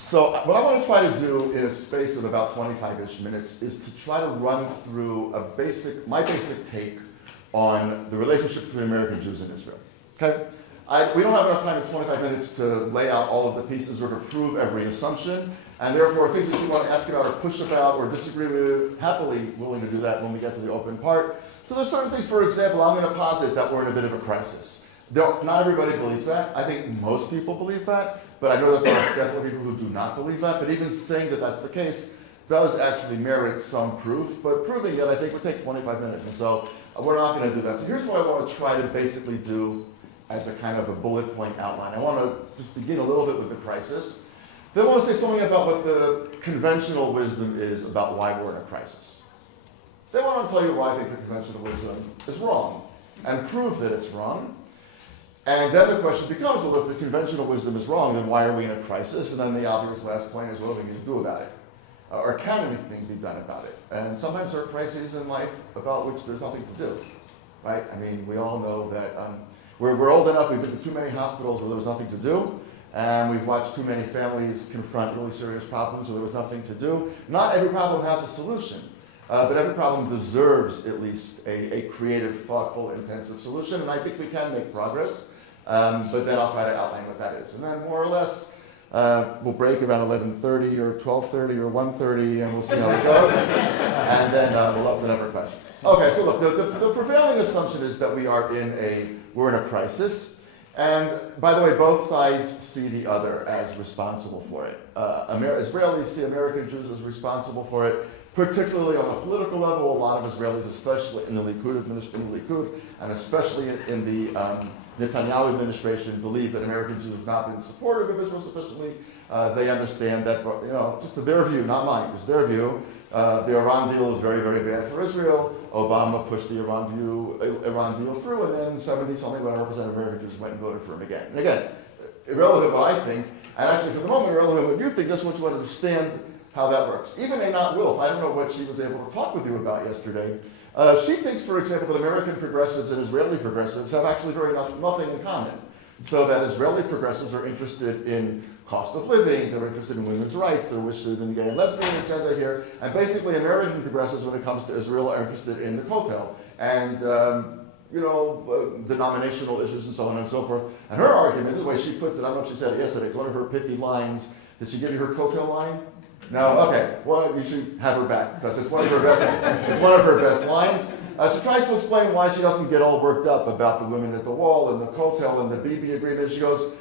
So what I want to try to do in a space of about 25-ish minutes is to try to run through my basic take on the relationship between American Jews and Israel. Okay? We don't have enough time in 25 minutes to lay out all of the pieces or to prove every assumption, and therefore things that you want to ask about or push about or disagree with, happily willing to do that when we get to the open part. So there's certain things, for example, I'm going to posit that we're in a bit of a crisis. Not everybody believes that. I think most people believe that, but I know that there are definitely people who do not believe that. But even saying that that's the case does actually merit some proof. But proving it, I think, would take 25 minutes. And so we're not going to do that. So here's what I want to try to basically do as a kind of a bullet point outline. I want to just begin a little bit with the crisis. Then I want to say something about what the conventional wisdom is about why we're in a crisis. Then I want to tell you why I think the conventional wisdom is wrong and prove that it's wrong. And then the question becomes, well, if the conventional wisdom is wrong, then why are we in a crisis? And then the obvious last point is, what are we going to do about it? Or can anything be done about it? And sometimes there are crises in life about which there's nothing to do, right? I mean, we all know that we're old enough, we've been to too many hospitals where there was nothing to do, and we've watched too many families confront really serious problems where there was nothing to do. Not every problem has a solution. But every problem deserves at least a creative, thoughtful, intensive solution, and I think we can make progress. But then I'll try to outline what that is. And then more or less, we'll break around 11:30 or 12:30 or 1:30, and we'll see how it goes. And then we'll open it up for questions. Okay, so look, the prevailing assumption is that we're in a crisis. And by the way, both sides see the other as responsible for it. Israelis see American Jews as responsible for it. Particularly on a political level, a lot of Israelis, especially in the Likud, and especially in the Netanyahu administration, believe that American Jews have not been supportive of Israel sufficiently. They understand that, just their view, not mine, just their view. The Iran deal is very, very bad for Israel. Obama pushed the Iran deal through, and then 70-something, whatever percent of American Jews went and voted for him again. And again, irrelevant what I think, and actually for the moment, irrelevant what you think, just want you to understand how that works. Even Einat Wilf, I don't know what she was able to talk with you about yesterday. She thinks, for example, that American progressives and Israeli progressives have actually nothing in common. So that Israeli progressives are interested in cost of living, they're interested in women's rights, they're interested in the gay and lesbian agenda here, and basically American progressives, when it comes to Israel, are interested in the kotel and denominational issues and so on and so forth. And her argument, the way she puts it, I don't know if she said it yesterday, it's one of her pithy lines. Did she give you her kotel line? No, okay. Well, you should have her back because it's one of her best. It's one of her best lines. She tries to explain why she doesn't get all worked up about the women at the wall and the kotel and the Bibi agreement. She goes,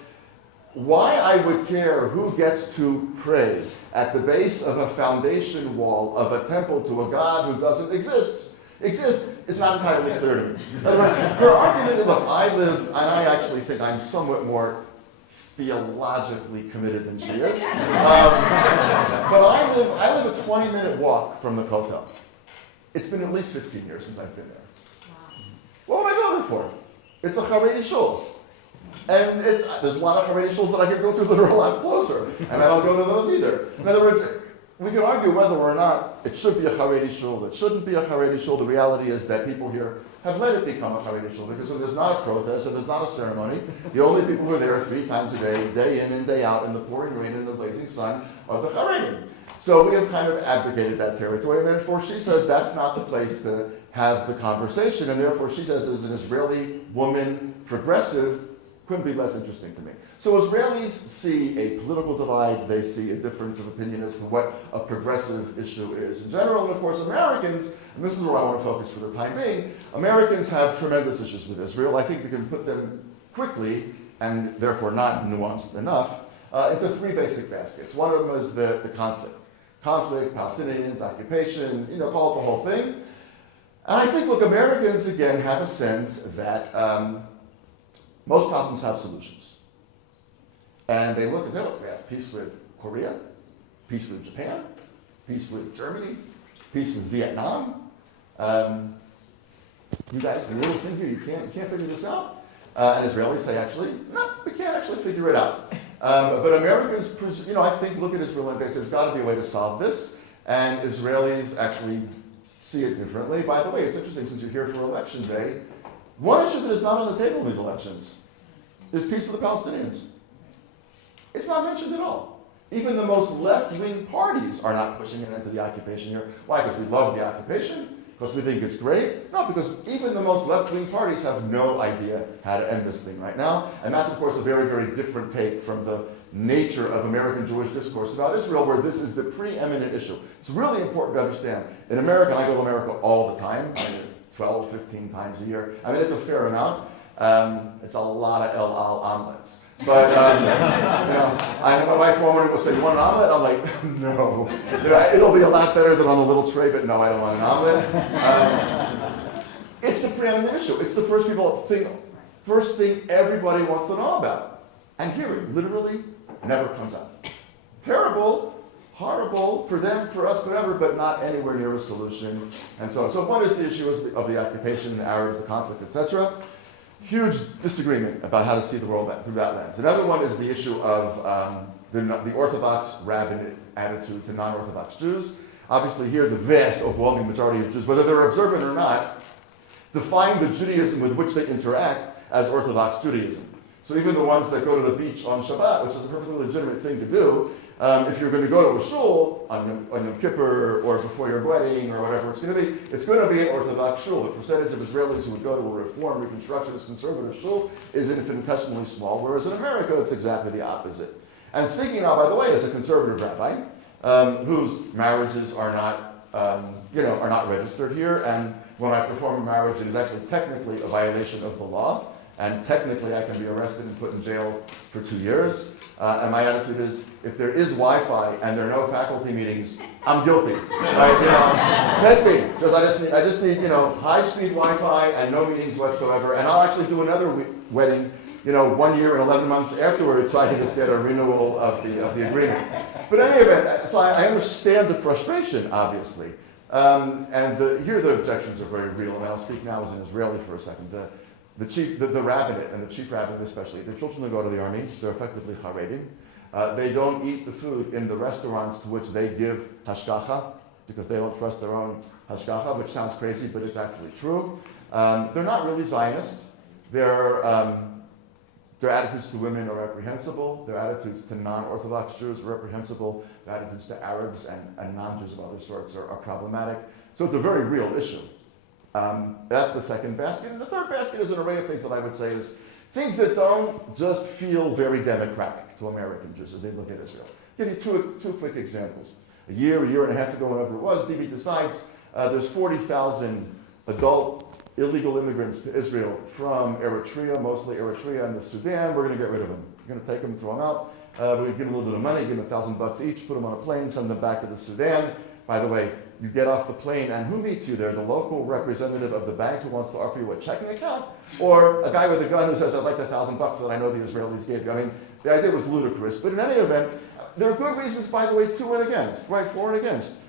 "Why I would care who gets to pray at the base of a foundation wall of a temple to a God who doesn't exist is not entirely clear to me." In other words, her argument is, look, I actually think I'm somewhat more theologically committed than she is. But I live a 20-minute walk from the kotel. It's been at least 15 years since I've been there. Wow. What would I go there for? It's a Haredi shul. And there's a lot of Haredi shuls that I can go to that are a lot closer. And I don't go to those either. In other words, we can argue whether or not it should be a Haredi shul, it shouldn't be a Haredi shul. The reality is that people here have let it become a Haredi shul because when there's not a protest and there's not a ceremony, the only people who are there 3 times a day in and day out, in the pouring rain and the blazing sun, are the Haredim. So we have kind of abdicated that territory, and therefore she says that's not the place to have the conversation, and therefore she says as an Israeli woman, progressive, couldn't be less interesting to me. So Israelis see a political divide, they see a difference of opinion as to what a progressive issue is in general, and of course Americans, and this is where I want to focus for the time being, Americans have tremendous issues with Israel. I think we can put them quickly, and therefore not nuanced enough, into 3 basic baskets. One of them is the conflict. Conflict, Palestinians, occupation, call it the whole thing. And I think, look, Americans, again, have a sense that most problems have solutions. And they look, we have peace with Korea, peace with Japan, peace with Germany, peace with Vietnam. You guys, the little thing here, you can't figure this out. And Israelis say, actually, no, we can't actually figure it out. But Americans, I think, look at Israel and they say, there's got to be a way to solve this. And Israelis actually see it differently. By the way, it's interesting, since you're here for Election Day, one issue that is not on the table in these elections is peace with the Palestinians. It's not mentioned at all. Even the most left-wing parties are not pushing an end to the occupation here. Why? Because we love the occupation? Because we think it's great? No, because even the most left-wing parties have no idea how to end this thing right now. And that's, of course, a very, very different take from the nature of American Jewish discourse about Israel, where this is the preeminent issue. It's really important to understand. In America, I go to America all the time, 12, 15 times a year. I mean, it's a fair amount. It's a lot of El Al omelets. But, my wife one morning will say, you want an omelet? I'm like, no. It'll be a lot better than on a little tray, but no, I don't want an omelet. It's the preeminent issue. It's the first thing everybody wants to know about. And here it literally never comes up. Terrible, horrible for them, for us, whatever, but not anywhere near a solution. And so on. So one is the issue of the occupation, the Arabs, the conflict, etc. Huge disagreement about how to see the world through that lens. Another one is the issue of the Orthodox rabbinic attitude to non-Orthodox Jews. Obviously here, the vast, overwhelming majority of Jews, whether they're observant or not, define the Judaism with which they interact as Orthodox Judaism. So even the ones that go to the beach on Shabbat, which is a perfectly legitimate thing to do, if you're going to go to a shul on Yom Kippur or before your wedding or whatever it's going to be an Orthodox shul. The percentage of Israelis who would go to a Reform, Reconstructionist, conservative shul is infinitesimally small, whereas in America it's exactly the opposite. And speaking now, by the way, as a conservative rabbi, whose marriages are not registered here, and when I perform a marriage, it is actually technically a violation of the law, and technically I can be arrested and put in jail for 2 years. And my attitude is, if there is Wi-Fi and there are no faculty meetings, I'm guilty. Right? Take me. I just need high-speed Wi-Fi and no meetings whatsoever. And I'll actually do another wedding, 1 year and 11 months afterwards, so I can just get a renewal of the agreement. But in any event, so I understand the frustration, obviously. Here the objections are very real, and I'll speak now as an Israeli for a second. The rabbinate, and the chief rabbinate especially, the children that go to the army, they're effectively Haredim. They don't eat the food in the restaurants to which they give hashgacha, because they don't trust their own hashgacha, which sounds crazy, but it's actually true. They're not really Zionist. Their attitudes to women are reprehensible. Their attitudes to non-Orthodox Jews are reprehensible. Their attitudes to Arabs and non-Jews of other sorts are problematic. So it's a very real issue. That's the second basket. And the third basket is an array of things that I would say is things that don't just feel very democratic to American Jews as they look at Israel. I'll give you two quick examples. A year and a half ago, whenever it was, Bibi decides there's 40,000 adult illegal immigrants to Israel from Eritrea, mostly Eritrea and the Sudan. We're going to get rid of them. We're going to take them, throw them out. We give them a little bit of money, give them $1,000 each, put them on a plane, send them back to the Sudan. By the way, you get off the plane, and who meets you there? The local representative of the bank who wants to offer you a checking account? Or a guy with a gun who says, I'd like the $1,000 that I know the Israelis gave you? I mean, the idea was ludicrous. But in any event, there are good reasons, by the way, to and against, right? For and against.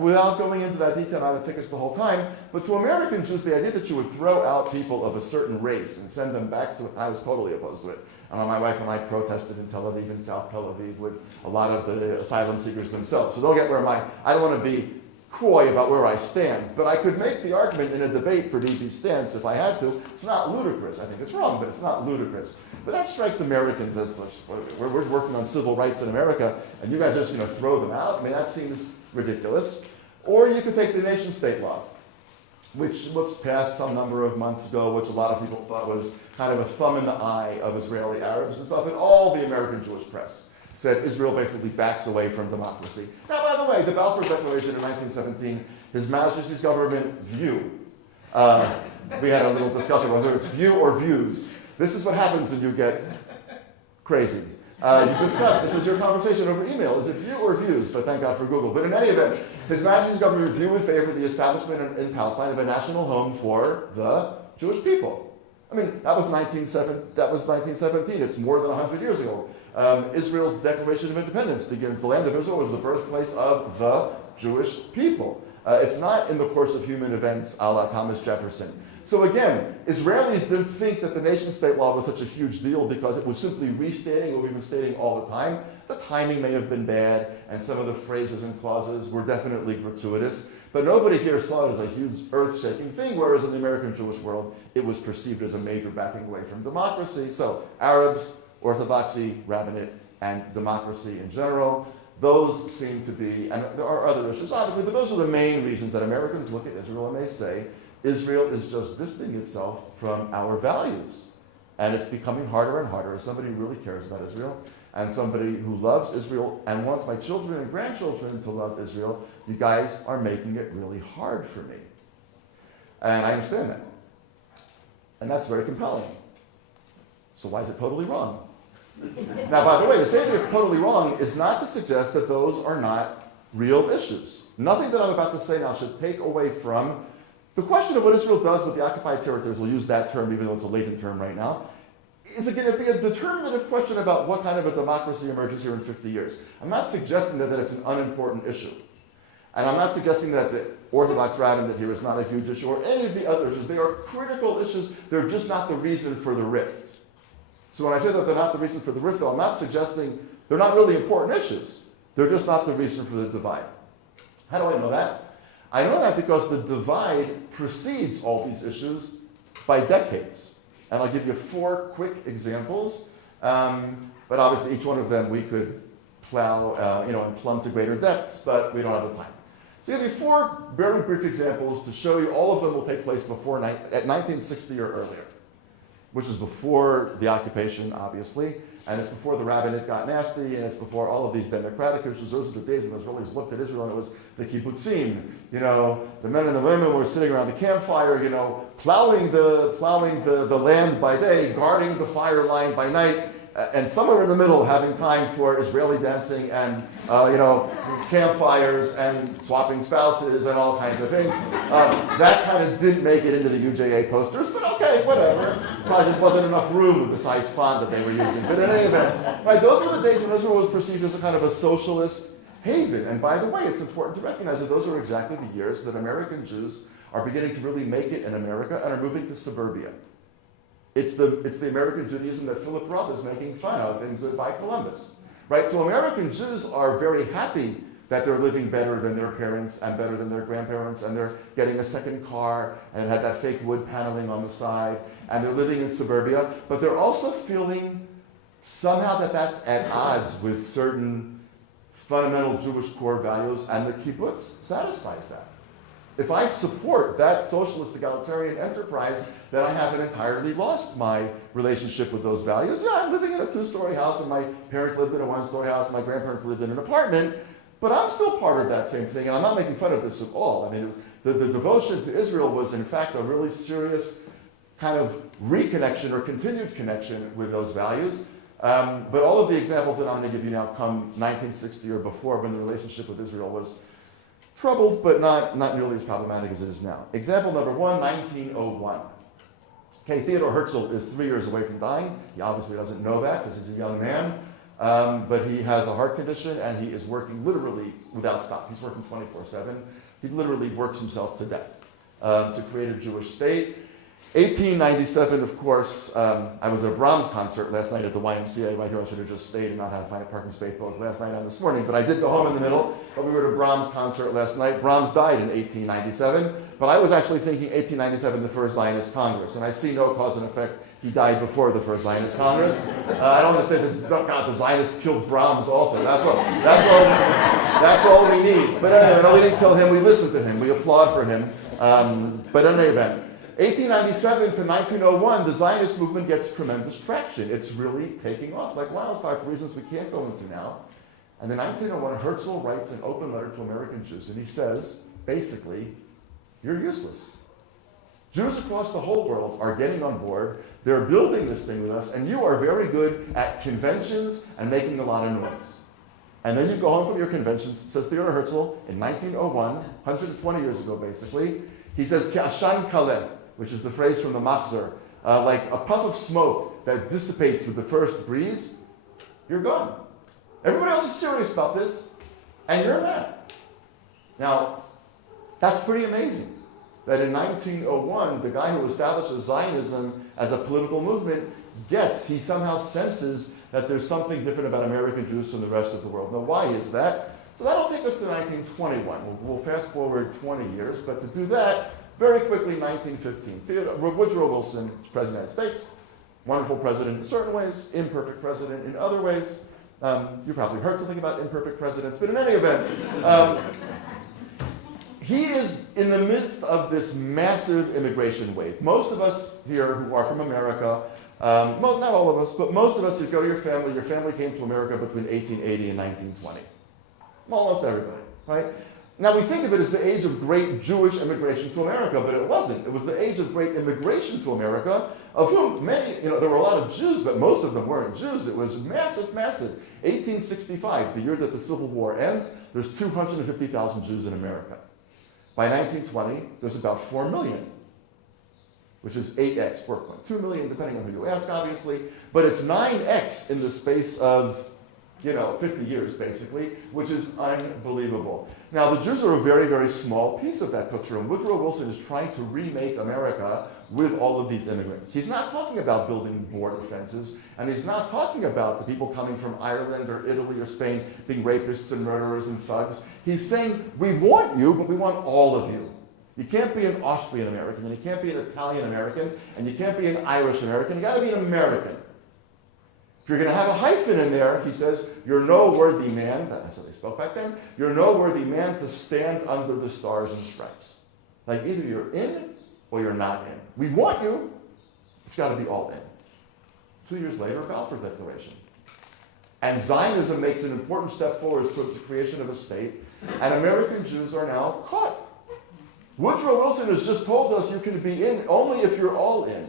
Without going into that detail, I would take us the whole time. But to American Jews, the idea that you would throw out people of a certain race and send them back to it, I was totally opposed to it. My wife and I protested in Tel Aviv, in South Tel Aviv, with a lot of the asylum seekers themselves. So don't get I don't want to be coy about where I stand, but I could make the argument in a debate for Bibi's stance if I had to. It's not ludicrous. I think it's wrong, but it's not ludicrous. But that strikes Americans as, we're working on civil rights in America, and you guys are just going to throw them out? I mean, that seems ridiculous. Or you could take the nation-state law, which was passed some number of months ago, which a lot of people thought was kind of a thumb in the eye of Israeli Arabs and stuff, and all the American Jewish press said Israel basically backs away from democracy. Now, by the way, the Balfour Declaration in 1917, His Majesty's government view. We had a little discussion whether it's view or views. This is what happens when you get crazy. You discuss, this is your conversation over email. Is it view or views? But thank God for Google. But in any event, His Majesty's government view would favor the establishment in Palestine of a national home for the Jewish people. I mean, that was 1917. It's more than 100 years ago. Israel's Declaration of Independence begins, the land of Israel was the birthplace of the Jewish people. It's not in the course of human events a la Thomas Jefferson. So again, Israelis didn't think that the nation-state law was such a huge deal because it was simply restating what we've been stating all the time. The timing may have been bad, and some of the phrases and clauses were definitely gratuitous, but nobody here saw it as a huge earth-shaking thing, whereas in the American Jewish world, it was perceived as a major backing away from democracy. So Arabs, Orthodoxy, rabbinate, and democracy in general. Those seem to be, and there are other issues obviously, but those are the main reasons that Americans look at Israel and they say, Israel is just distancing itself from our values. And it's becoming harder and harder as somebody who really cares about Israel and somebody who loves Israel and wants my children and grandchildren to love Israel. You guys are making it really hard for me. And I understand that. And that's very compelling. So why is it totally wrong? Now, by the way, to say that it's totally wrong is not to suggest that those are not real issues. Nothing that I'm about to say now should take away from the question of what Israel does with the occupied territories. We'll use that term even though it's a latent term right now. Is it going to be a determinative question about what kind of a democracy emerges here in 50 years? I'm not suggesting that it's an unimportant issue. And I'm not suggesting that the Orthodox rabbinate here is not a huge issue or any of the other issues. They are critical issues. They're just not the reason for the rift. So when I say that they're not the reason for the rift, though, I'm not suggesting they're not really important issues. They're just not the reason for the divide. How do I know that? I know that because the divide precedes all these issues by decades. And I'll give you 4 quick examples. But obviously each one of them we could plow and plumb to greater depths, but we don't have the time. So I'll give you 4 very brief examples to show you all of them will take place before at 1960 or earlier, which is before the occupation, obviously, and it's before the rabbinate got nasty, and it's before all of these democratic issues. Those are the days when Israelis looked at Israel, and it was the kibbutzim. The men and the women were sitting around the campfire, plowing the land by day, guarding the fire line by night, and somewhere in the middle having time for Israeli dancing and campfires and swapping spouses and all kinds of things. That kind of didn't make it into the UJA posters, but okay, whatever. Probably just wasn't enough room with the size font that they were using. But in any event, right, those were the days when Israel was perceived as a kind of a socialist haven. And by the way, it's important to recognize that those are exactly the years that American Jews are beginning to really make it in America and are moving to suburbia. It's the American Judaism that Philip Roth is making fun of in Goodbye Columbus. Right? So American Jews are very happy that they're living better than their parents and better than their grandparents, and they're getting a second car and had that fake wood paneling on the side, and they're living in suburbia, but they're also feeling somehow that that's at odds with certain fundamental Jewish core values, and the kibbutz satisfies that. If I support that socialist egalitarian enterprise, then I haven't entirely lost my relationship with those values. Yeah, I'm living in a 2-story house, and my parents lived in a 1-story house, and my grandparents lived in an apartment, but I'm still part of that same thing, and I'm not making fun of this at all. I mean, the devotion to Israel was, in fact, a really serious kind of reconnection or continued connection with those values. But all of the examples that I'm going to give you now come 1960 or before, when the relationship with Israel was troubled, but not nearly as problematic as it is now. Example number 1, 1901. Okay, Theodor Herzl is 3 years away from dying. He obviously doesn't know that because he's a young man, but he has a heart condition and he is working literally without stop. He's working 24/7. He literally works himself to death to create a Jewish state. 1897, of course, I was at a Brahms concert last night at the YMCA. Right here, I should have just stayed and not had to find a parking space both last night and this morning. But I did go home in the middle. But we were at a Brahms concert last night. Brahms died in 1897. But I was actually thinking 1897, the First Zionist Congress. And I see no cause and effect. He died before the First Zionist Congress. I don't want to say that, oh God, the Zionists killed Brahms also. That's all we need. But anyway, no, we didn't kill him. We listened to him. We applaud for him. But in any event, 1897 to 1901, the Zionist movement gets tremendous traction. It's really taking off like wildfire for reasons we can't go into now. And in 1901, Herzl writes an open letter to American Jews, and he says, basically, you're useless. Jews across the whole world are getting on board. They're building this thing with us, and you are very good at conventions and making a lot of noise. And then you go home from your conventions, says Theodor Herzl, in 1901, 120 years ago, basically. He says, Ke'ashan kaleh, which is the phrase from the Machzor, like a puff of smoke that dissipates with the first breeze, you're gone. Everybody else is serious about this, and you're not. Now, that's pretty amazing, that in 1901, the guy who establishes Zionism as a political movement he somehow senses that there's something different about American Jews from the rest of the world. Now, why is that? So that'll take us to 1921. We'll fast forward 20 years, but to do that, very quickly, 1915. Woodrow Wilson, President of the United States, wonderful president in certain ways, imperfect president in other ways. You probably heard something about imperfect presidents, but in any event, he is in the midst of this massive immigration wave. Most of us here who are from America, well, not all of us, but most of us who go to your family came to America between 1880 and 1920. Almost everybody, right? Now we think of it as the age of great Jewish immigration to America, but it wasn't. It was the age of great immigration to America, of whom many, there were a lot of Jews, but most of them weren't Jews. It was massive, massive. 1865, the year that the Civil War ends, there's 250,000 Jews in America. By 1920, there's about 4 million, which is 8x, 4.2 million, depending on who you ask, obviously. But it's 9x in the space of 50 years, basically, which is unbelievable. Now, the Jews are a very, very small piece of that picture, and Woodrow Wilson is trying to remake America with all of these immigrants. He's not talking about building border fences, and he's not talking about the people coming from Ireland or Italy or Spain being rapists and murderers and thugs. He's saying, we want you, but we want all of you. You can't be an Austrian American, and you can't be an Italian American, and you can't be an Irish American. You gotta be an American. If you're going to have a hyphen in there, he says, you're no worthy man, that's how they spoke back then, you're no worthy man to stand under the stars and stripes. Like either you're in or you're not in. We want you, but you got to be all in. 2 years later, Balfour Declaration. And Zionism makes an important step forward toward the creation of a state, and American Jews are now caught. Woodrow Wilson has just told us you can be in only if you're all in.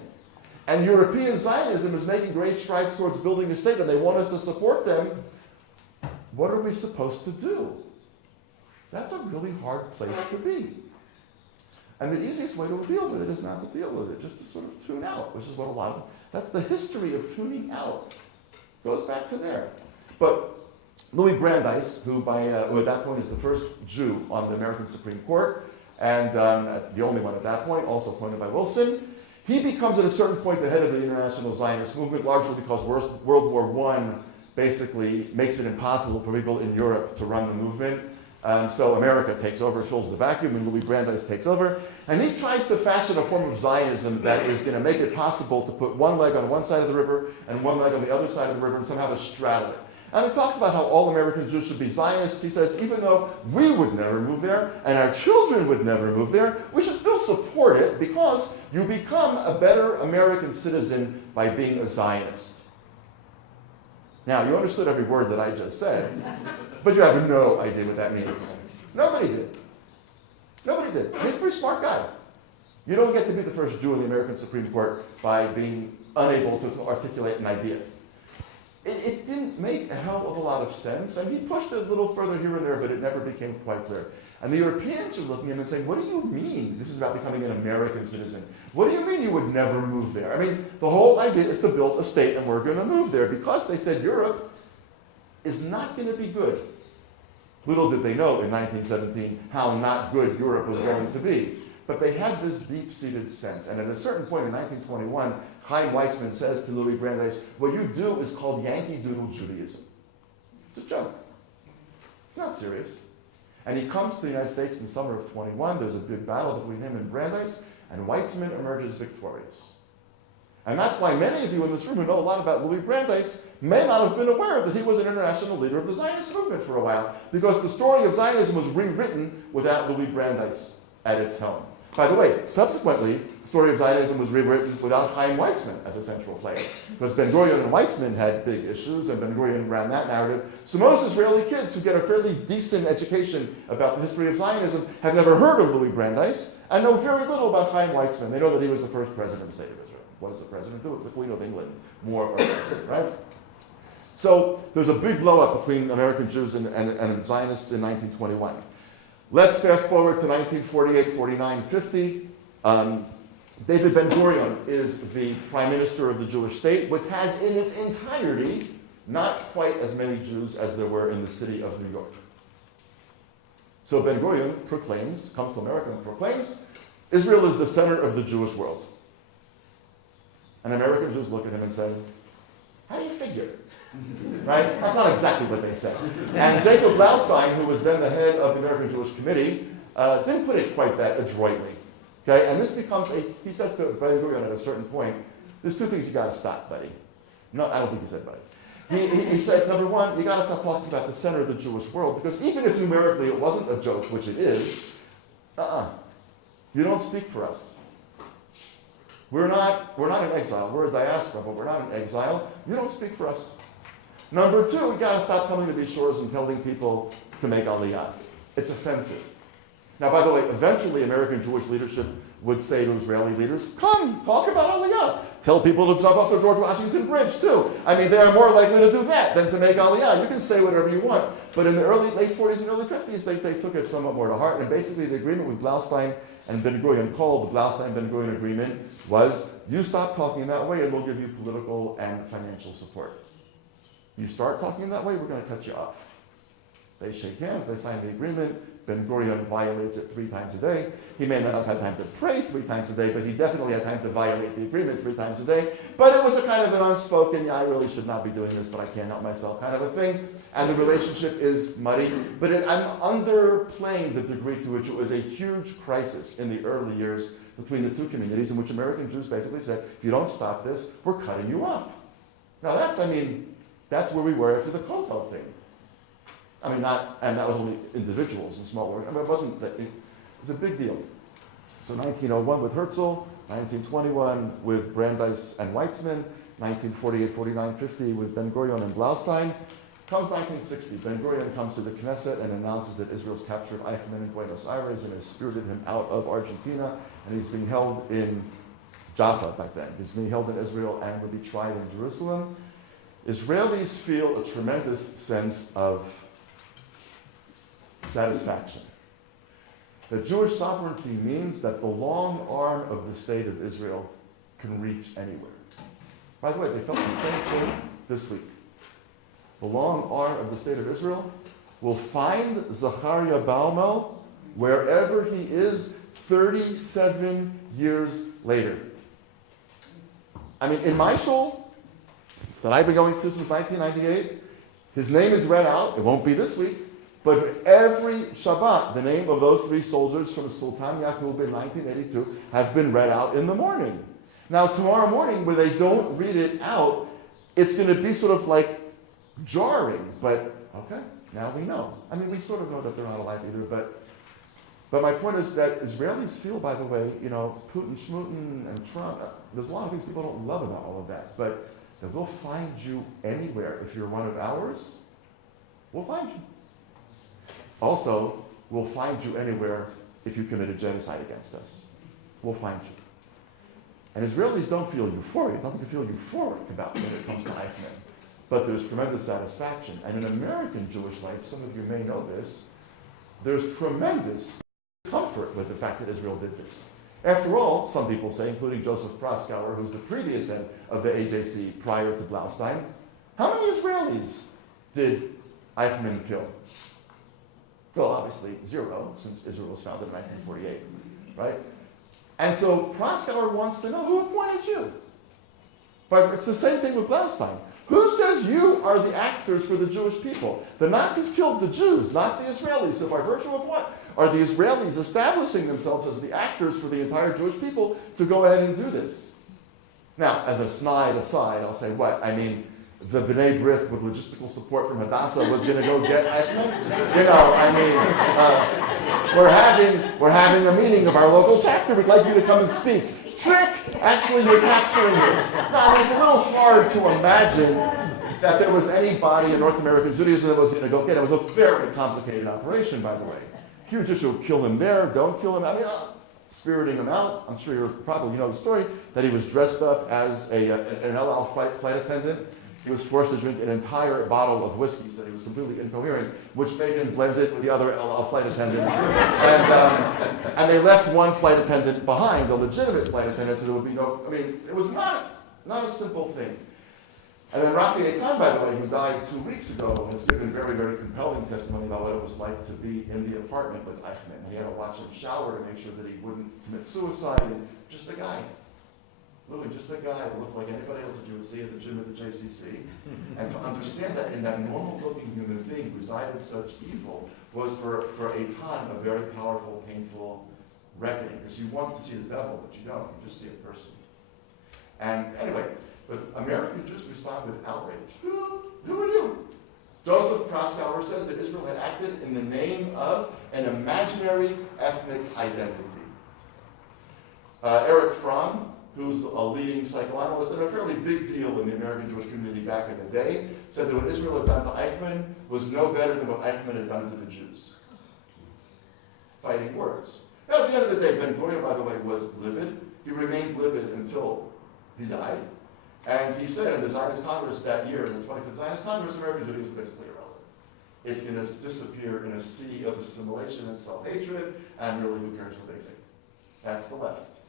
And European Zionism is making great strides towards building a state, and they want us to support them. What are we supposed to do? That's a really hard place to be. And the easiest way to deal with it is not to deal with it, just to sort of tune out, which is what that's the history of tuning out. Goes back to there. But Louis Brandeis, who at that point is the first Jew on the American Supreme Court, and the only one at that point, also appointed by Wilson, he becomes at a certain point the head of the International Zionist Movement, largely because World War I basically makes it impossible for people in Europe to run the movement. So America takes over, fills the vacuum, and Louis Brandeis takes over. And he tries to fashion a form of Zionism that is going to make it possible to put one leg on one side of the river and one leg on the other side of the river and somehow to straddle it. And he talks about how all American Jews should be Zionists. He says, even though we would never move there and our children would never move there, we should still support it because you become a better American citizen by being a Zionist. Now, you understood every word that I just said, but you have no idea what that means. Nobody did. Nobody did. He's a pretty smart guy. You don't get to be the first Jew in the American Supreme Court by being unable to articulate an idea. It didn't make a hell of a lot of sense, and he pushed it a little further here and there, but it never became quite clear. And the Europeans are looking at him and saying, what do you mean this is about becoming an American citizen? What do you mean you would never move there? I mean, the whole idea is to build a state, and we're going to move there because they said Europe is not going to be good. Little did they know in 1917 how not good Europe was going to be. But they had this deep-seated sense. And at a certain point in 1921, Chaim Weizmann says to Louis Brandeis, what you do is called Yankee Doodle Judaism. It's a joke. Not serious. And he comes to the United States in the summer of 21. There's a big battle between him and Brandeis, and Weizmann emerges victorious. And that's why many of you in this room who know a lot about Louis Brandeis may not have been aware that he was an international leader of the Zionist movement for a while, because the story of Zionism was rewritten without Louis Brandeis at its helm. By the way, subsequently, the story of Zionism was rewritten without Chaim Weizmann as a central player, because Ben-Gurion and Weizmann had big issues, and Ben-Gurion ran that narrative. So most Israeli kids who get a fairly decent education about the history of Zionism have never heard of Louis Brandeis and know very little about Chaim Weizmann. They know that he was the first president of the state of Israel. What does the president do? It's the Queen of England, more or less, right? So there's a big blow-up between American Jews and Zionists in 1921. Let's fast forward to 1948, 49, 50. David Ben-Gurion is the prime minister of the Jewish state, which has in its entirety not quite as many Jews as there were in the city of New York. So Ben-Gurion comes to America and proclaims, Israel is the center of the Jewish world. And American Jews look at him and say, how do you figure? Right? That's not exactly what they said. And Jacob Blaustein, who was then the head of the American Jewish Committee, didn't put it quite that adroitly. Okay? And this becomes he says to Ben-Gurion at a certain point, there's two things you got to stop, buddy. No, I don't think he said buddy. He said, number one, you got to stop talking about the center of the Jewish world, because even if numerically it wasn't a joke, which it is, you don't speak for us. We're not in exile. We're a diaspora, but we're not in exile. You don't speak for us. Number two, we got to stop coming to these shores and telling people to make aliyah. It's offensive. Now, by the way, eventually American Jewish leadership would say to Israeli leaders, come, talk about aliyah. Tell people to jump off the George Washington Bridge, too. I mean, they are more likely to do that than to make aliyah. You can say whatever you want. But in the late 40s and early 50s, they took it somewhat more to heart. And basically, the agreement with Blaustein and Ben-Gurion, called the Blaustein-Ben-Gurion Agreement, was you stop talking that way and we'll give you political and financial support. You start talking that way, we're going to cut you off. They shake hands, they sign the agreement. Ben-Gurion violates it 3 times a day. He may not have had time to pray 3 times a day, but he definitely had time to violate the agreement 3 times a day. But it was a kind of an unspoken, yeah, I really should not be doing this, but I can't help myself kind of a thing. And the relationship is muddy. But I'm underplaying the degree to which it was a huge crisis in the early years between the two communities, in which American Jews basically said, if you don't stop this, we're cutting you off. Now that's where we were after the Kotel thing. And that was only individuals and small work. It wasn't, it was a big deal. So 1901 with Herzl, 1921 with Brandeis and Weizmann, 1948, 49, 50 with Ben-Gurion and Blaustein. Comes 1960, Ben-Gurion comes to the Knesset and announces that Israel's captured Eichmann in Buenos Aires and has spirited him out of Argentina, and he's being held in Jaffa back then. He's being held in Israel and will be tried in Jerusalem. Israelis feel a tremendous sense of satisfaction. That Jewish sovereignty means that the long arm of the state of Israel can reach anywhere. By the way, they felt the same thing this week. The long arm of the state of Israel will find Zachariah Baumel wherever he is 37 years later. In my shul, that I've been going to since 1998, his name is read out. It won't be this week. But every Shabbat, the name of those 3 soldiers from Sultan Yaqub in 1982 have been read out in the morning. Now, tomorrow morning, when they don't read it out, it's going to be sort of like jarring. But, okay, now we know. We sort of know that they're not alive either. But my point is that Israelis feel, by the way, Putin, Schmutin, and Trump, there's a lot of things people don't love about all of that. But that we'll find you anywhere. If you're one of ours, we'll find you. Also, we'll find you anywhere if you committed genocide against us. We'll find you. And Israelis don't feel euphoria. Nothing to feel euphoric about when it comes to Eichmann. But there's tremendous satisfaction. And in American Jewish life, some of you may know this, there's tremendous comfort with the fact that Israel did this. After all, some people say, including Joseph Proskauer, who's the previous head of the AJC prior to Blaustein, how many Israelis did Eichmann kill? Well, obviously 0, since Israel was founded in 1948, right? And so Proskauer wants to know, who appointed you? But it's the same thing with Blaustein. Who says you are the actors for the Jewish people? The Nazis killed the Jews, not the Israelis. So by virtue of what? Are the Israelis establishing themselves as the actors for the entire Jewish people to go ahead and do this? Now, as a snide aside, I'll say what? The B'nai B'rith with logistical support from Hadassah was going to go get Eichmann? We're having a meeting of our local chapter. We'd like you to come and speak. Trick! Actually, you're capturing him. Now, it's a little hard to imagine that there was anybody in North American Judaism that was going to go get him. It was a very complicated operation, by the way. Huge issue, kill him there, don't kill him. Spiriting him out. I'm sure you probably know the story, that he was dressed up as an El Al flight attendant. He was forced to drink an entire bottle of whiskey, so he was completely incoherent, which made him blend it with the other El Al flight attendants. And they left one flight attendant behind, a legitimate flight attendant, so there would be no, it was not a simple thing. And then Rafi Eitan, by the way, who died 2 weeks ago, has given very, very compelling testimony about what it was like to be in the apartment with Eichmann. He had to watch him shower to make sure that he wouldn't commit suicide, and just a guy. Literally just a guy that looks like anybody else that you would see at the gym at the JCC. And to understand that in that normal-looking human being resided such evil was for a time a very powerful, painful reckoning. Because you want to see the devil, but you don't. You just see a person. And anyway, but American Jews respond with outrage. Joseph Kraskauer says that Israel had acted in the name of an imaginary ethnic identity. Eric Fromm, who's a leading psychoanalyst and a fairly big deal in the American Jewish community back in the day, said that what Israel had done to Eichmann was no better than what Eichmann had done to the Jews. Fighting words. Now, at the end of the day, Ben-Gurion, by the way, was livid. He remained livid until he died. And he said in the Zionist Congress that year, in the 25th Zionist Congress, American Judaism is basically irrelevant. It's going to disappear in a sea of assimilation and self-hatred, and really, who cares what they think? That's the left.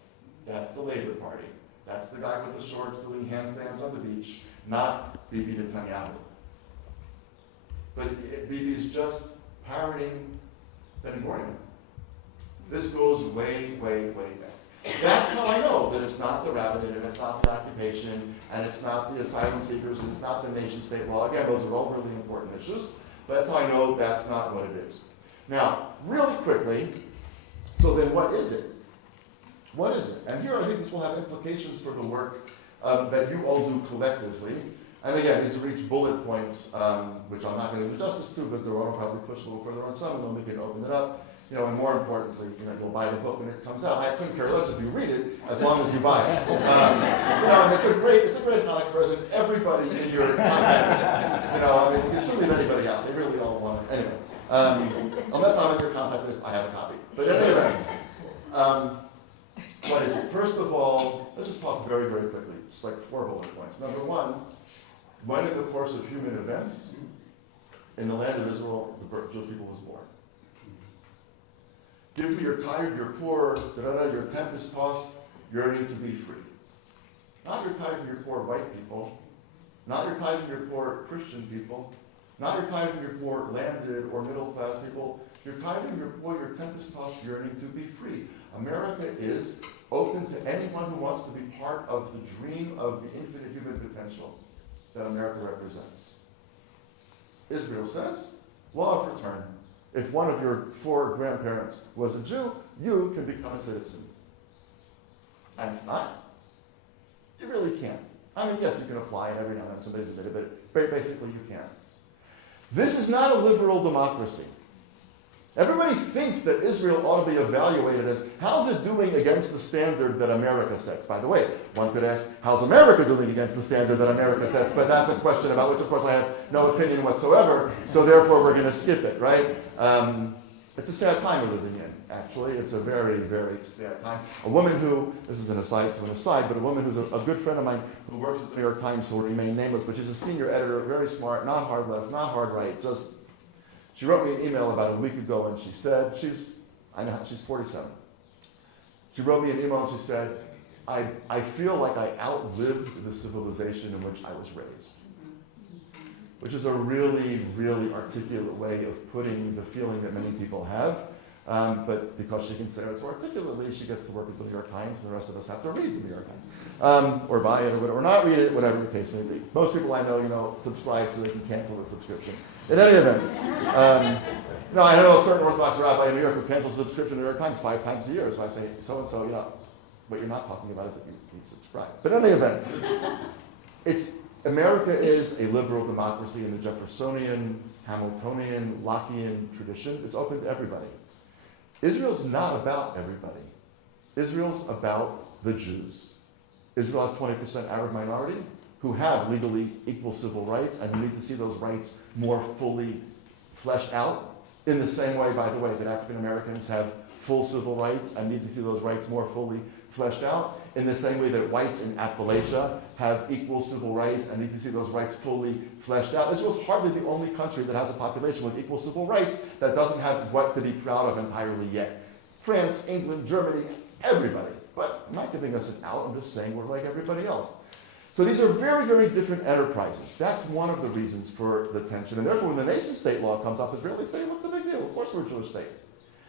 That's the Labor Party. That's the guy with the shorts doing handstands on the beach, not Bibi Netanyahu. But Bibi is just parroting Ben-Gurion. This goes way, way, way back. That's how I know that it's not the rabbinate, and it's not the occupation, and it's not the asylum seekers, and it's not the nation-state law. Again, those are all really important issues, but that's how I know that's not what it is. Now, really quickly, so then what is it? What is it? And here I think this will have implications for the work that you all do collectively. And again, these are each bullet points, which I'm not going to do justice to, but Doron will probably push a little further on some, and then we can open it up. And more importantly, you'll buy the book when it comes out. I couldn't care less if you read it, as long as you buy it. And it's a great Hanukkah present. Everybody in your contact list, you can truly leave anybody out. They really all want it. Anyway, unless I'm in your contact list, I have a copy. But anyway, what is it? First of all, let's just talk very, very quickly, just like 4 bullet points. Number 1, when in the course of human events, in the land of Israel, the Jewish people was born. Give me, you're tired, you're poor, you're tempest-tossed, yearning to be free. Not you're tired and you're poor white people, not you're tired and you're poor Christian people, not you're tired and you're poor landed or middle-class people, you're tired and you're poor, you're tempest-tossed, yearning to be free. America is open to anyone who wants to be part of the dream of the infinite human potential that America represents. Israel says, law of return. If one of your 4 grandparents was a Jew, you can become a citizen. And if not, you really can't. I mean, yes, you can apply, and every now and then somebody's admitted, but very basically you can't. This is not a liberal democracy. Everybody thinks that Israel ought to be evaluated as, how's it doing against the standard that America sets? By the way, one could ask, how's America doing against the standard that America sets? But that's a question about which, of course, I have no opinion whatsoever, so therefore we're going to skip it, right? It's a sad time we're living in, actually. It's a very, very sad time. A woman who, this is an aside to an aside, but a woman who's a good friend of mine who works at the New York Times, who will remain nameless, but she's a senior editor, very smart, not hard left, not hard right, just... She wrote me an email about a week ago, and she said, she's 47. She wrote me an email, and she said, I feel like I outlived the civilization in which I was raised. Which is a really, really articulate way of putting the feeling that many people have. But because she can say it so articulately, she gets to work at the New York Times, and the rest of us have to read the New York Times. Or buy it, or not read it, whatever the case may be. Most people I know, subscribe so they can cancel the subscription. In any event, I know a certain Orthodox rabbi in New York who cancels the subscription to the New York Times 5 times a year. So I say, so-and-so, what you're not talking about is that you subscribe. But in any event, America is a liberal democracy in the Jeffersonian, Hamiltonian, Lockean tradition. It's open to everybody. Israel's not about everybody. Israel's about the Jews. Israel has 20% Arab minority who have legally equal civil rights, and you need to see those rights more fully fleshed out in the same way, by the way, that African Americans have full civil rights and need to see those rights more fully fleshed out, in the same way that whites in Appalachia have equal civil rights and need to see those rights fully fleshed out. Israel's hardly the only country that has a population with equal civil rights that doesn't have what to be proud of entirely yet. France, England, Germany, everybody. But I'm not giving us an out, I'm just saying we're like everybody else. So these are very, very different enterprises. That's one of the reasons for the tension. And therefore, when the nation-state law comes up, Israelis say, what's the big deal? Of course we're a Jewish state.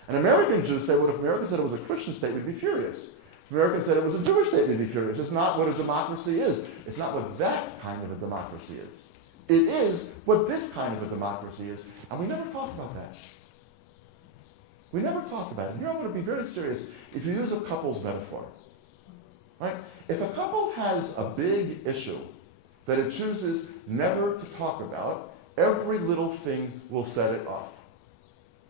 And American Jews say, well, if America said it was a Christian state, we'd be furious. If Americans said it was a Jewish state, we'd be furious. It's not what a democracy is. It's not what that kind of a democracy is. It is what this kind of a democracy is. And we never talk about that. We never talk about it. Here I'm going to be very serious. If you use a couple's metaphor, right? If a couple has a big issue that it chooses never to talk about, every little thing will set it off.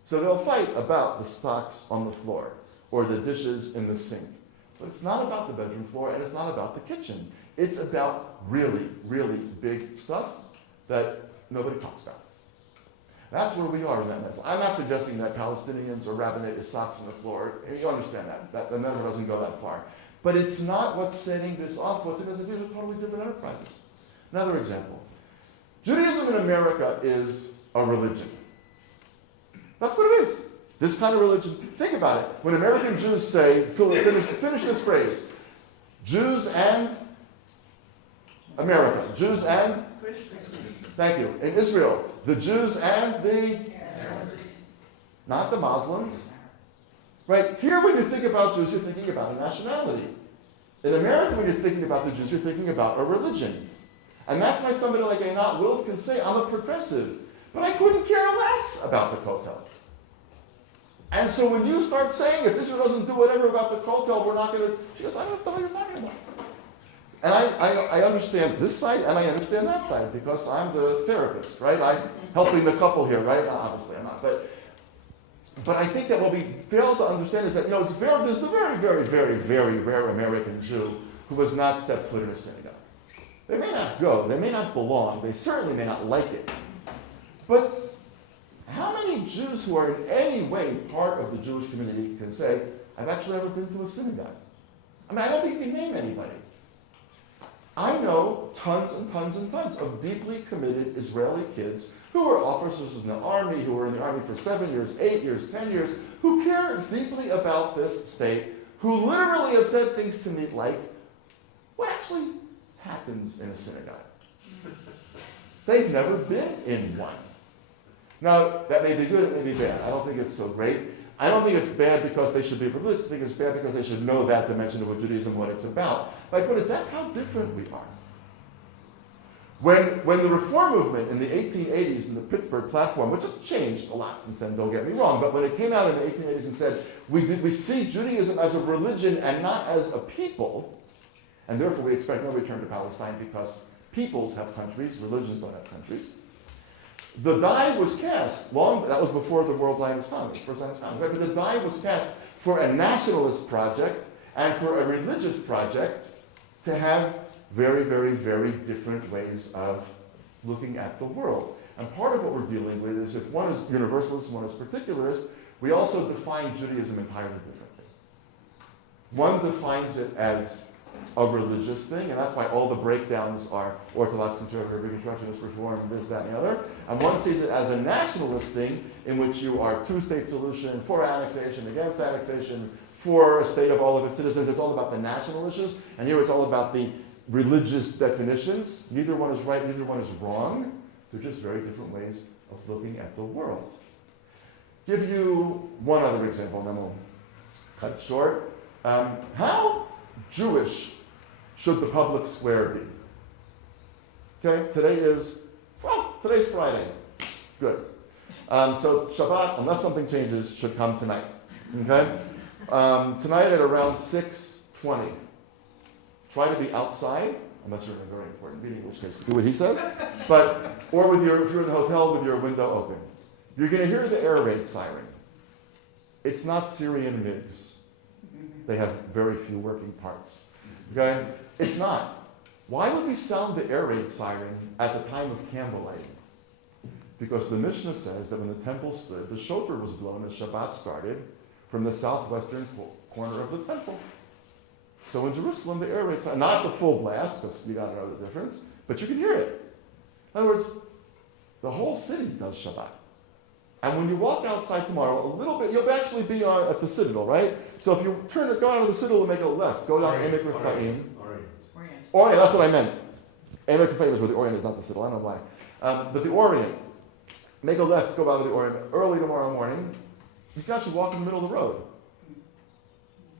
So they'll fight about the socks on the floor or the dishes in the sink. But it's not about the bedroom floor and it's not about the kitchen. It's about really, really big stuff that nobody talks about. That's where we are in that metaphor. I'm not suggesting that Palestinians or rabbinate is socks on the floor. You understand that. The metaphor doesn't go that far. But it's not what's setting this off. What's setting this off, these are totally different enterprises. Another example. Judaism in America is a religion. That's what it is. This kind of religion. Think about it. When American Jews say, finish this phrase, Jews and America. Jews and? Thank you. In Israel, the Jews and the? Not the Muslims. Right? Here when you think about Jews, you're thinking about a nationality. In America, when you're thinking about the Jews, you're thinking about a religion. And that's why somebody like Einat Wilf can say, I'm a progressive, but I couldn't care less about the Kotel. And so when you start saying, if Israel doesn't do whatever about the Kotel, we're not going to, she goes, I don't know what the hell you're talking about. And I understand this side and I understand that side because I'm the therapist, right? I'm helping the couple here, right? Obviously I'm not. But I think that what we fail to understand is that, there's the very, very, very, very rare American Jew who has not stepped foot in a synagogue. They may not go, they may not belong, they certainly may not like it. But how many Jews who are in any way part of the Jewish community can say, I've actually never been to a synagogue? I mean, I don't think you can name anybody. I know tons and tons and tons of deeply committed Israeli kids who are officers in the army, who were in the army for 7 years, 8 years, 10 years, who care deeply about this state, who literally have said things to me like, what actually happens in a synagogue? They've never been in one. Now, that may be good, it may be bad. I don't think it's so great. I don't think it's bad because they should be religious. I think it's bad because they should know that dimension of what Judaism, what it's about. My point is, that's how different we are. When the reform movement in the 1880s in the Pittsburgh platform, which has changed a lot since then, don't get me wrong, but when it came out in the 1880s and said, we see Judaism as a religion and not as a people, and therefore we expect no return to Palestine because peoples have countries, religions don't have countries. The die was cast, that was before the World Zionist Congress, First Zionist Congress, right? But the die was cast for a nationalist project and for a religious project to have very, very, very different ways of looking at the world. And part of what we're dealing with is if one is universalist, one is particularist, we also define Judaism entirely differently. One defines it as a religious thing, and that's why all the breakdowns are Orthodox, conservative, Reconstructionist, Reform, this, that, and the other. And one sees it as a nationalist thing in which you are two-state solution, for annexation, against annexation, for a state of all of its citizens. It's all about the national issues, and here it's all about the religious definitions. Neither one is right, neither one is wrong. They're just very different ways of looking at the world. Give you one other example, and then we'll cut it short. How Jewish should the public square be? Okay, today's Friday. Good. So Shabbat, unless something changes, should come tonight. Okay? Tonight at around 6:20. Try to be outside, unless you're in a very important meeting, in which case do what he says. Or if you're in the hotel with your window open. You're going to hear the air raid siren. It's not Syrian MiGs. They have very few working parts. Okay? It's not. Why would we sound the air raid siren at the time of candlelighting? Because the Mishnah says that when the temple stood, the shofar was blown as Shabbat started from the southwestern corner of the temple. So in Jerusalem, the air raid siren, not the full blast, because you got to know the difference, but you can hear it. In other words, the whole city does Shabbat. And when you walk outside tomorrow, a little bit, you'll actually be at the Citadel, right? So if you go out of the Citadel and make a left, go down Emek Rephaim. Orient, that's what I meant. Emek Rephaim is where the Orient is, not the Citadel. I don't know why. But the Orient, make a left, go out of the Orient. Early tomorrow morning, you can actually walk in the middle of the road.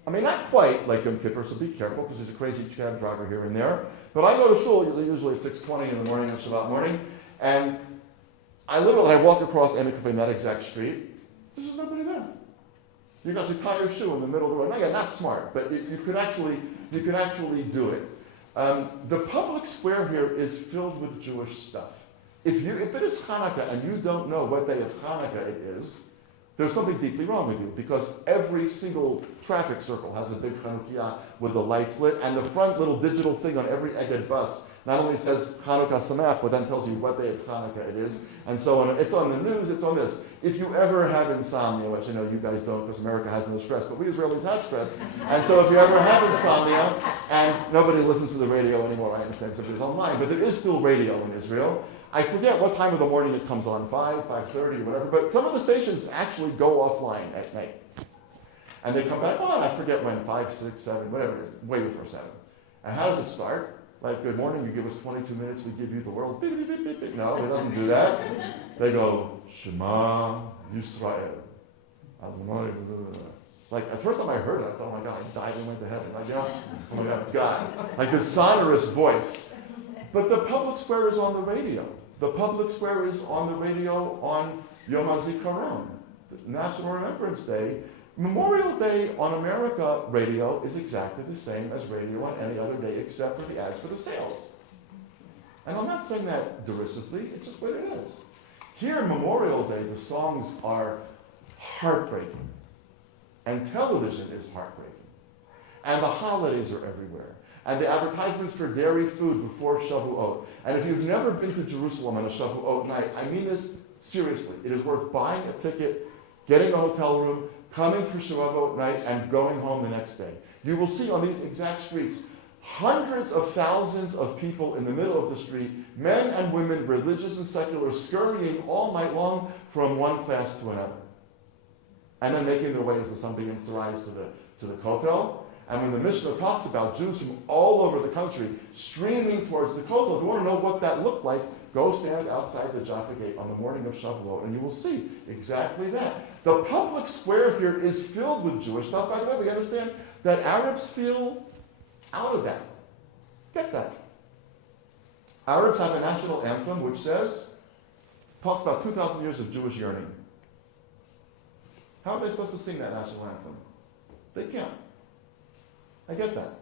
I mean, not quite like Yom Kippur, so be careful, because there's a crazy cab driver here and there. But I go to shul usually at 6:20 in the morning on Shabbat morning, and I walk across Emek Rephaim, that exact street. There's just nobody there. You can actually tie your shoe in the middle of the road. Now, yeah, not smart, but you could actually do it. The public square here is filled with Jewish stuff. If it is Hanukkah and you don't know what day of Hanukkah it is, there's something deeply wrong with you, because every single traffic circle has a big Chanukiah with the lights lit, and the front little digital thing on every Egged bus not only says Hanukkah Sameach, but then tells you what day of Hanukkah it is, and so on. It's on the news, it's on this. If you ever have insomnia, which I know you guys don't because America has no stress, but we Israelis have stress, and so if you ever have insomnia, and nobody listens to the radio anymore, right, except it's online, but there is still radio in Israel. I forget what time of the morning it comes on, 5:30, whatever, but some of the stations actually go offline at night. And they come back on, I forget when, 5, 6, 7, whatever it is, way before 7. And how does it start? Like, good morning, you give us 22 minutes, we give you the world. Beep, beep, beep, beep, beep. No, it doesn't do that. They go, Shema Yisrael. Like, at first time I heard it, I thought, oh my God, I died and went to heaven. Like, you know, oh my God, it's God. Like this sonorous voice. But the public square is on the radio. The public square is on the radio on Yom HaZikaron, National Remembrance Day. Memorial Day on America radio is exactly the same as radio on any other day except for the ads for the sales. And I'm not saying that derisively, it's just what it is. Here, Memorial Day, the songs are heartbreaking. And television is heartbreaking. And the holidays are everywhere. And the advertisements for dairy food before Shavuot. And if you've never been to Jerusalem on a Shavuot night, I mean this seriously. It is worth buying a ticket, getting a hotel room, coming for Shavuot night, and going home the next day. You will see on these exact streets hundreds of thousands of people in the middle of the street, men and women, religious and secular, scurrying all night long from one class to another. And then making their way as the sun begins to rise to the Kotel. And when the Mishnah talks about Jews from all over the country streaming towards the Kotel, if you want to know what that looked like, go stand outside the Jaffa Gate on the morning of Shavuot, and you will see exactly that. The public square here is filled with Jewish stuff. By the way, we understand that Arabs feel out of that. Get that. Arabs have a national anthem which talks about 2,000 years of Jewish yearning. How are they supposed to sing that national anthem? They can't. I get that.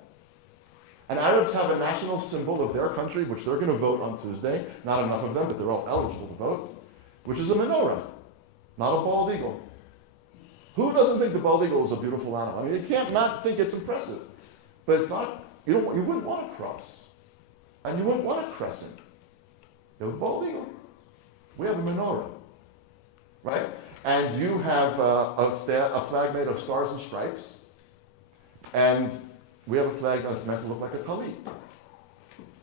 And Arabs have a national symbol of their country, which they're going to vote on Tuesday. Not enough of them, but they're all eligible to vote, which is a menorah, not a bald eagle. Who doesn't think the bald eagle is a beautiful animal? I mean, you can't not think it's impressive. But it's not, you wouldn't want a cross. And you wouldn't want a crescent. You have a bald eagle. We have a menorah, right? And you have a flag made of stars and stripes. And we have a flag that's meant to look like a talit.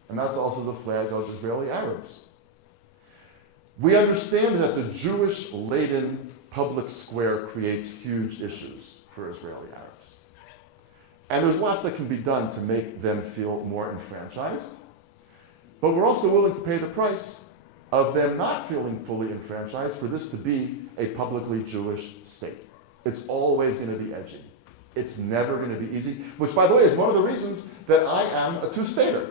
And that's also the flag of Israeli Arabs. We understand that the Jewish-laden public square creates huge issues for Israeli Arabs. And there's lots that can be done to make them feel more enfranchised. But we're also willing to pay the price of them not feeling fully enfranchised for this to be a publicly Jewish state. It's always going to be edgy. It's never going to be easy, which, by the way, is one of the reasons that I am a two-stater.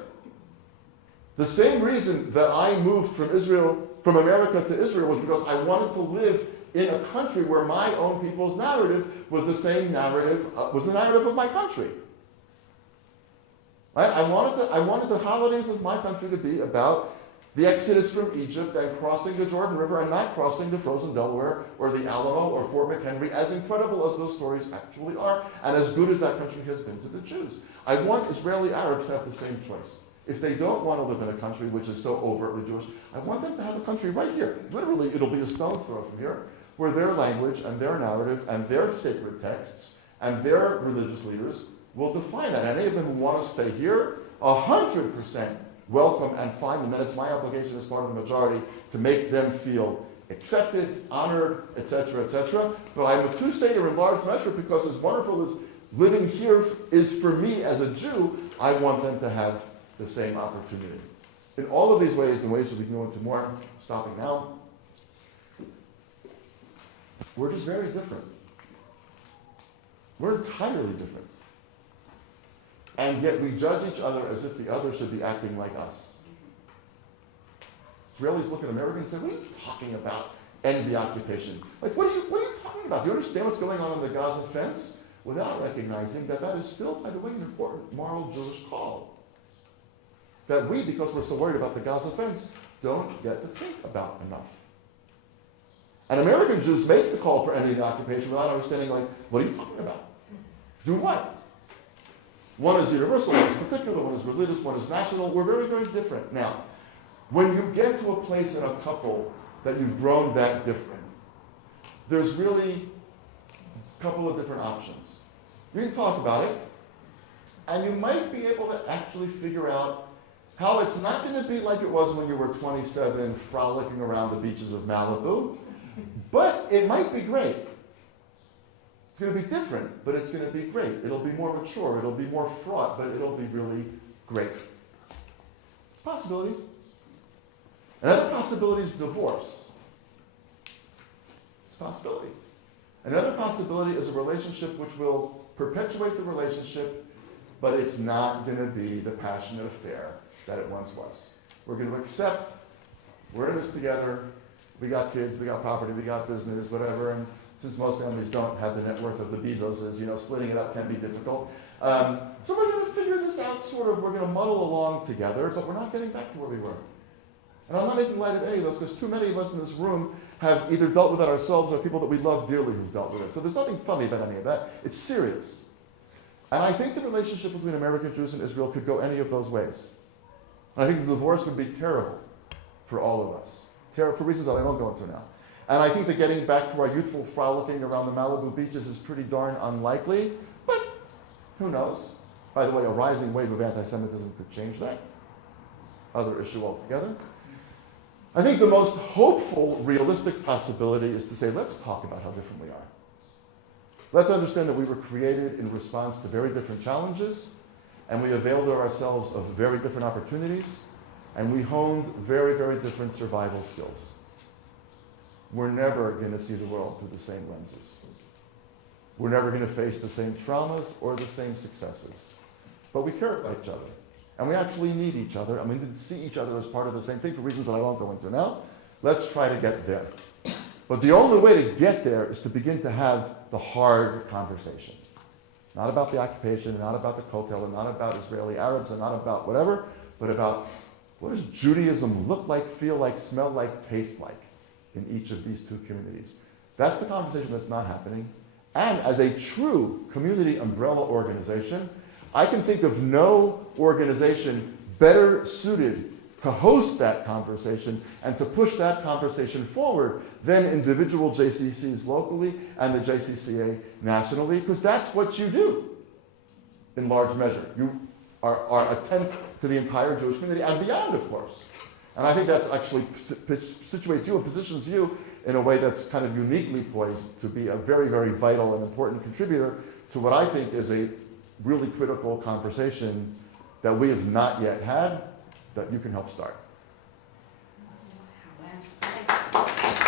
The same reason that I moved from America to Israel was because I wanted to live in a country where my own people's narrative was the same narrative, was the narrative of my country. Right? I wanted the holidays of my country to be about the exodus from Egypt and crossing the Jordan River and not crossing the frozen Delaware or the Alamo or Fort McHenry, as incredible as those stories actually are, and as good as that country has been to the Jews. I want Israeli Arabs to have the same choice. If they don't want to live in a country which is so overtly Jewish, I want them to have a country right here. Literally, it'll be a stone's throw from here, where their language and their narrative and their sacred texts and their religious leaders will define that. And any of them who want to stay here, 100% welcome and fine, and then it's my obligation as part of the majority to make them feel accepted, honored, etc., etc. But I'm a two-stater in large measure because as wonderful as living here is for me as a Jew, I want them to have the same opportunity. In all of these ways, and ways that we can go into more, stopping now, we're just very different. We're entirely different. And yet we judge each other as if the other should be acting like us. Israelis look at Americans and say, what are you talking about? End the occupation. Like, what are you talking about? Do you understand what's going on the Gaza fence? Without recognizing that that is still, by the way, an important moral Jewish call. That we, because we're so worried about the Gaza fence, don't get to think about enough. And American Jews make the call for ending the occupation without understanding, like, what are you talking about? Do what? One is universal, one is particular, one is religious, one is national. We're very, very different. Now, when you get to a place in a couple that you've grown that different, there's really a couple of different options. You can talk about it, and you might be able to actually figure out how it's not going to be like it was when you were 27 frolicking around the beaches of Malibu, but it might be great. It's going to be different, but it's going to be great. It'll be more mature, it'll be more fraught, but it'll be really great. It's a possibility. Another possibility is divorce. It's a possibility. Another possibility is a relationship which will perpetuate the relationship, but it's not going to be the passionate affair that it once was. We're going to accept, we're in this together, we got kids, we got property, we got business, whatever, and since most families don't have the net worth of the Bezoses, splitting it up can be difficult. So we're going to figure this out sort of, we're going to muddle along together, but we're not getting back to where we were. And I'm not making light of any of those, because too many of us in this room have either dealt with it ourselves or people that we love dearly who've dealt with it. So there's nothing funny about any of that. It's serious. And I think the relationship between American Jews and Israel could go any of those ways. And I think the divorce would be terrible for all of us. Terrible for reasons that I don't go into now. And I think that getting back to our youthful frolicking around the Malibu beaches is pretty darn unlikely, but who knows? By the way, a rising wave of anti-Semitism could change that. Other issue altogether. I think the most hopeful, realistic possibility is to say, let's talk about how different we are. Let's understand that we were created in response to very different challenges, and we availed ourselves of very different opportunities, and we honed very, very different survival skills. We're never going to see the world through the same lenses. We're never going to face the same traumas or the same successes. But we care about each other. And we actually need each other. And we need to see each other as part of the same thing for reasons that I won't go into now. Let's try to get there. But the only way to get there is to begin to have the hard conversation. Not about the occupation, not about the Kotel, and not about Israeli Arabs, and not about whatever, but about what does Judaism look like, feel like, smell like, taste like in each of these two communities. That's the conversation that's not happening. And as a true community umbrella organization, I can think of no organization better suited to host that conversation and to push that conversation forward than individual JCCs locally and the JCCA nationally, because that's what you do in large measure. You are attent to the entire Jewish community and beyond, of course. And I think that's actually situates you and positions you in a way that's kind of uniquely poised to be a very, very vital and important contributor to what I think is a really critical conversation that we have not yet had that you can help start. Wow.